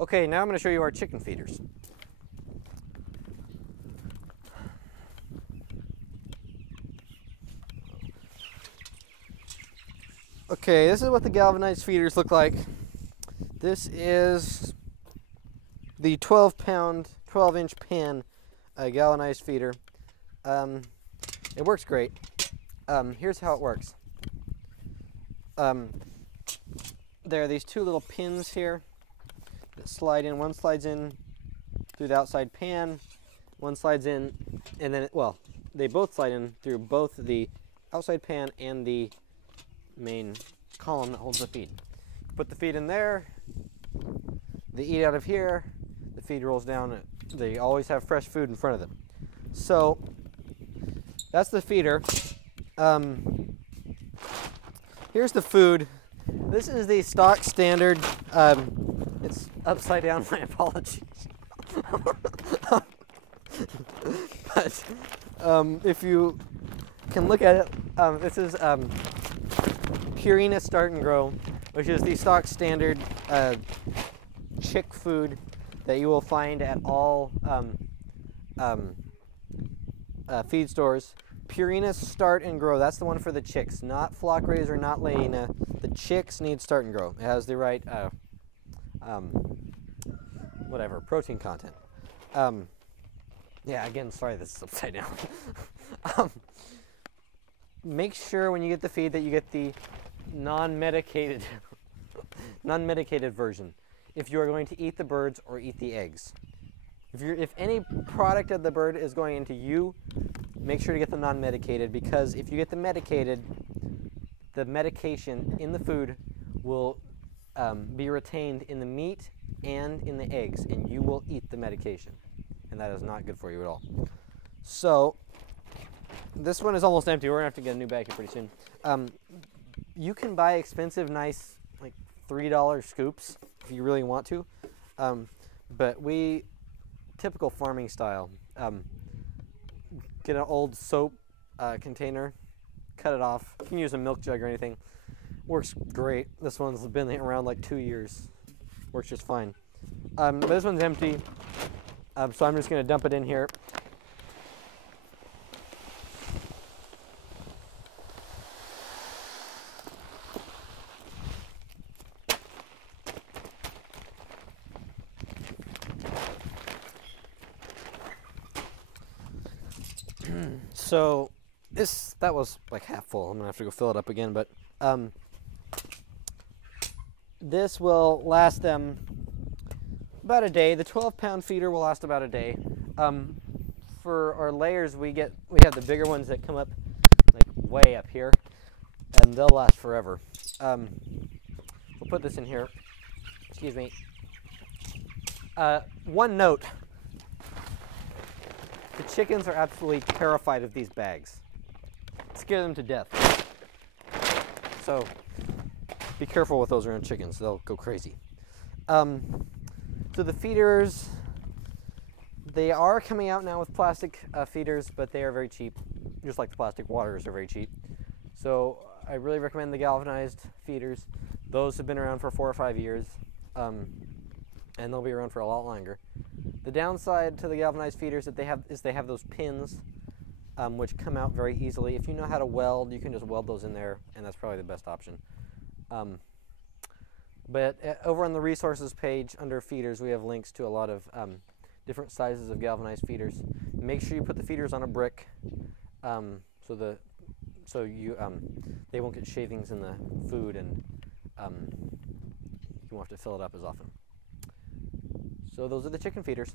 Okay, now I'm going to show you our chicken feeders. Okay, this is what the galvanized feeders look like. This is the 12-pound, 12-inch pan galvanized feeder. It works great. Here's how it works. There are these two little pins here that slide in. One slides in through the outside pan, one slides in, and then, they both slide in through both the outside pan and the main column that holds the feed. Put the feed in there, they eat out of here, the feed rolls down, they always have fresh food in front of them. So, that's the feeder. Here's the food. This is the stock standard. It's upside down, my apologies. But if you can look at it, this is Purina Start and Grow, which is the stock standard chick food that you will find at all feed stores. Purina Start and Grow, that's the one for the chicks, not Flock Raiser, not Layena. The chicks need Start and Grow. It has the right, protein content. Yeah, again, sorry this is upside down. Make sure when you get the feed that you get the non-medicated version if you are going to eat the birds or eat the eggs. If any product of the bird is going into you, make sure to get the non-medicated, because if you get the medicated, the medication in the food will be retained in the meat and in the eggs, and you will eat the medication, and that is not good for you at all. So this one is almost empty. We're gonna have to get a new bag here pretty soon. You can buy expensive, nice, like $3 scoops if you really want to, but we, typical farming style, get an old soap container, cut it off. You can use a milk jug or anything. Works great. This one's been around like 2 years. Works just fine. But this one's empty, so I'm just going to dump it in here. So that was like half full. I'm gonna have to go fill it up again, but this will last them about a day. The 12-pound feeder will last about a day. For our layers, we have the bigger ones that come up like way up here, and they'll last forever. We'll put this in here. Excuse me. One note. The chickens are absolutely terrified of these bags. Scare them to death. So be careful with those around chickens. They'll go crazy. So the feeders, they are coming out now with plastic feeders, but they are very cheap. Just like the plastic waters are very cheap. So I really recommend the galvanized feeders. Those have been around for 4 or 5 years, and they'll be around for a lot longer. The downside to the galvanized feeders that they have those pins, which come out very easily. If you know how to weld, you can just weld those in there, and that's probably the best option. But over on the resources page under feeders, we have links to a lot of different sizes of galvanized feeders. Make sure you put the feeders on a brick, so they won't get shavings in the food, and you won't have to fill it up as often. So those are the chicken feeders.